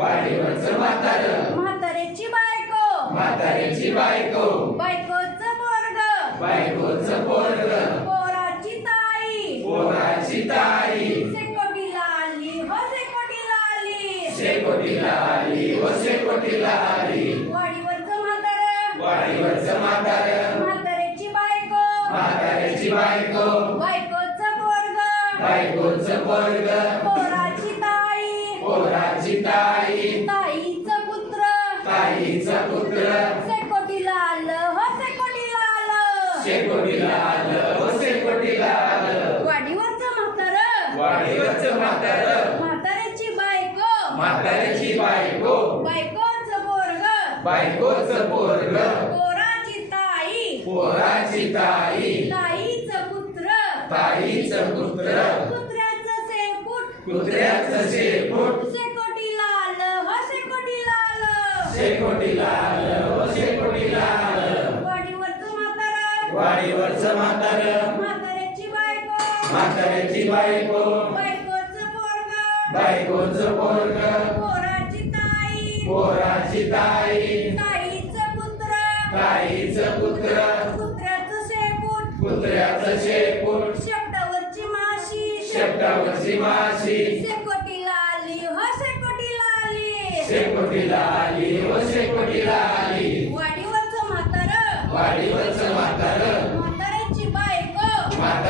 वाडीवरचं म्हातार. म्हाताऱ्याची बायको. म्हाताऱ्याची बायको. बायकोचं पोरग. बायकोचं पोरग. पोराची ताई. पोराची ताई. शेकोटीला आली हो शेकोटीला आली. शेकोटीला आली हो शेकोटीला आली. वाडीवरचं म्हातार. वाडीवरचं म्हातार. म्हाताऱ्याची बायको. म्हाताऱ्याची बायको. बायकोचं पोरग. बायकोचं पोरग पोराची ताई. ताईचं पुत्र. ताईचा पुत्र. शेकोटीला आलं. हो शेकोटीला आलं. शेकोटीला आलं. हो शेकोटीला आलं. वाडीवरचं म्हातार. वाडीवरचं म्हातार. म्हाताऱ्याची बायको. म्हाताऱ्याची बायको. बायकोचं पोरग. बायकोचं पोरग. पोराची ताई. पोराची ताई. ताईचं पुत्र. ताईचं पुत्र. कुत्र्याचं शेपूट. कुत्र्याचं शेपूट. वाडीवरचं म्हातार म्हाताऱ्याची बायको. बायकोचं पोरग. बायकोचं पोराची ताई. ताईचं पुत्र. ताईचं पुत्र. कुत्र्याचं शेपूट. शेपटावरची माशी. शेपटावरची माशी. शेकोटीला आली हो शेकोटीला आली. शेकोटीला आली हो शेकोटीला आली. वाडीवरचं म्हातार. वाडीवरचं म्हातार i